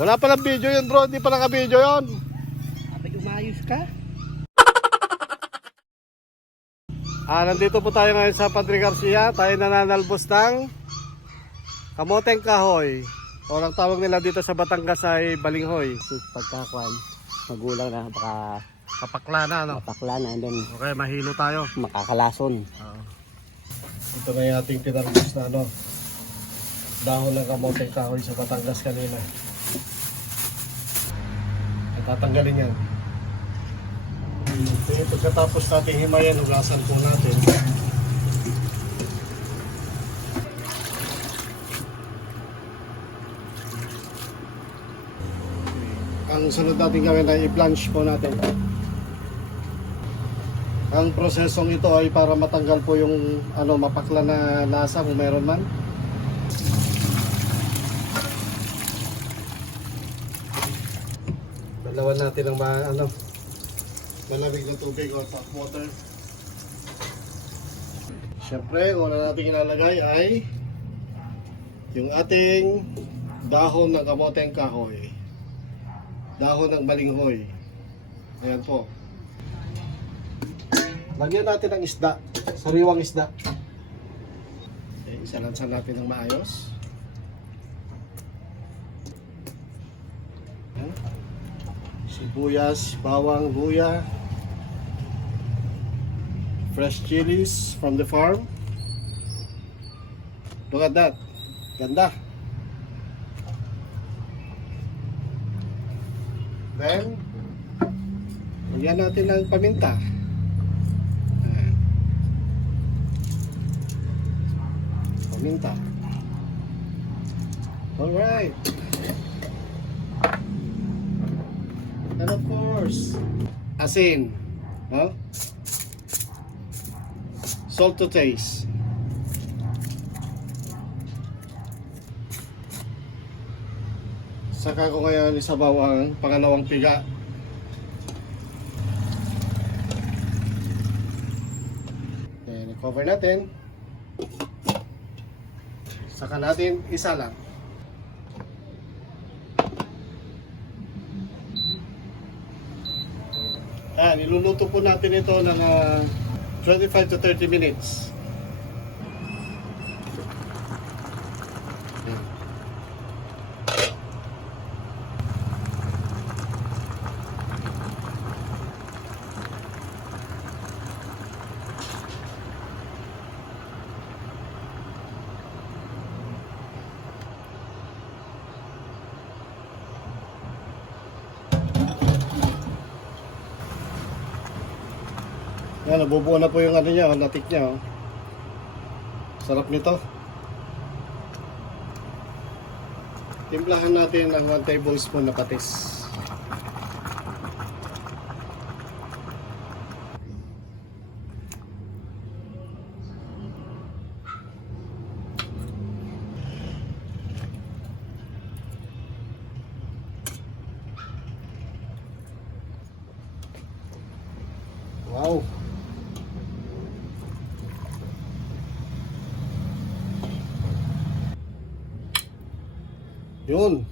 Wala palang video yun bro, hindi pa naka-video yun. Abay, umayos ka. Nandito po tayo ngayon sa Padre Garcia. Tayo nananalbos ng kamoteng kahoy. O ang tawag nila dito sa Batangas ay balinghoy. Pagkakuan, magulang na, baka Kapakla na, no? mapakla na, and then Okay, mahilo tayo. makakalason. Ito na yung ating pinalbos na dahon ng kamoteng kahoy sa Batangas kanina. Tatanggalin yan. Pagkatapos natin himayan, hugasan po natin. Ang sunod natin gawin ay i-blanch po natin. Ang prosesong ito ay para matanggal po yung mapakla na lasa kung meron man. Dalawan natin ang malamig na tubig o tap water. Siyempre, una natin ilalagay ay yung ating dahon ng kamoteng kahoy. Dahon ng balinghoy. Ayan po. Lagyan natin ng isda, sariwang isda. Okay, isalansan natin ng maayos. Ayan. Sibuyas, bawang, luya, fresh chilies from the farm. Look at that. Ganda. Then, lagyan natin ng paminta. Ayan. Paminta. Alright. And of course, asin. Huh? Salt to taste. Saka ko ngayon isabaw ang pangalawang piga. Then cover natin. Saka natin isalang. Niluluto po natin ito ng 25 to 30 minutes. Yan, nabubuo na po yung niya, natik niya. Sarap nito. Timplahan natin ng 1 tablespoon na patis. Wow! Yun.